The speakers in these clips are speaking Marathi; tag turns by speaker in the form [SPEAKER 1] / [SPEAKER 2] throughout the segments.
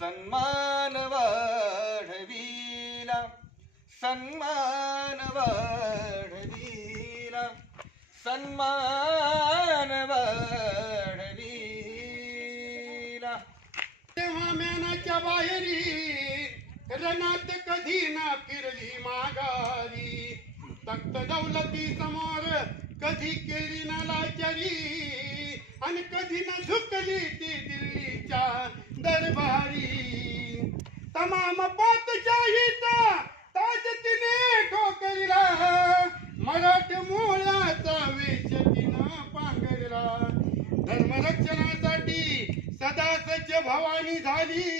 [SPEAKER 1] सन्मान वाढविला सन्मान वाढविला सन्मान वाढविला
[SPEAKER 2] तेव्हा मेनाच्या बाहेरी रणात कधी ना फिरली माघारी. तक्त दौलती समोर कधी केली ना लाचारी. आणि कधी ना झुकली ती दिल्लीच्या दरबार. तमाम पातशाहीचा ताज तिने ठोकरला मराठ मुळाचा वेश तिनं पांघरला. धर्मरक्षणासाठी सदा सज्ज भवानी झाली.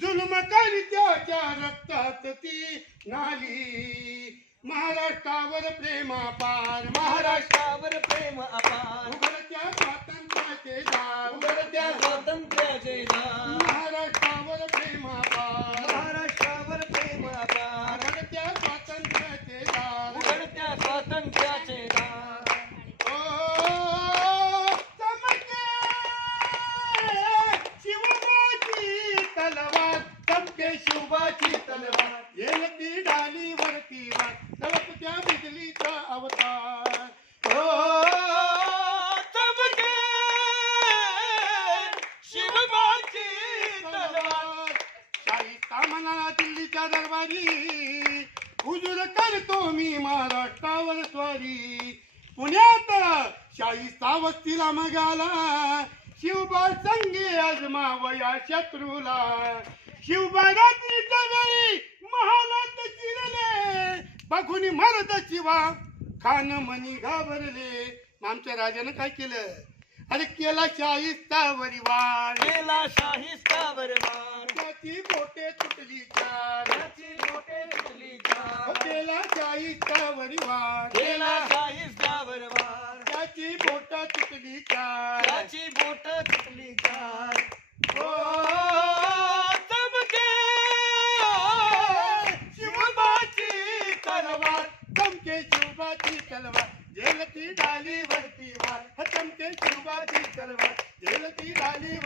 [SPEAKER 2] जुलम त्याच्या रक्तात ती नाली. महाराष्ट्रावर प्रेमापार महाराष्ट्र
[SPEAKER 1] महाराष्ट्रावर प्रेम अपार.
[SPEAKER 2] तलवार शिवबाची तलवार येल ती डाली वरती वाट तळपत्या बिजलीचा अवतार
[SPEAKER 1] ओ चमके शिवबाची तलवार.
[SPEAKER 2] शाही कामना दिल्लीच्या दरबारी हुजूर करतो मी महाराष्ट्रावर स्वारी. पुण्यात शाही सावस्तीला मगाला शिवबा संगे अजमावया शत्रूला. शिवबा रात्रीच्या वेळी महालात चिरले. बघून मरद शिवा खान मनी घाबरले. आमच्या राजानं काय केलं? अरे केला शाही वार
[SPEAKER 1] केला शाहिस्तावर वार
[SPEAKER 2] त्याची बोटे तुटली चार.
[SPEAKER 1] त्याची बोटे तुटली चार.
[SPEAKER 2] केला शाहीचा वरिवार.
[SPEAKER 1] केला शाहिस्तावर वार
[SPEAKER 2] त्याची बोट तुटली चार.
[SPEAKER 1] त्याची बोट तुटली काय
[SPEAKER 2] हो
[SPEAKER 1] चमके.
[SPEAKER 2] शिवबाची तलवार चमके शिवबाची तलवार. झेलती डाली वरती वार. चमके शिवबाची तलवार झेलती डाली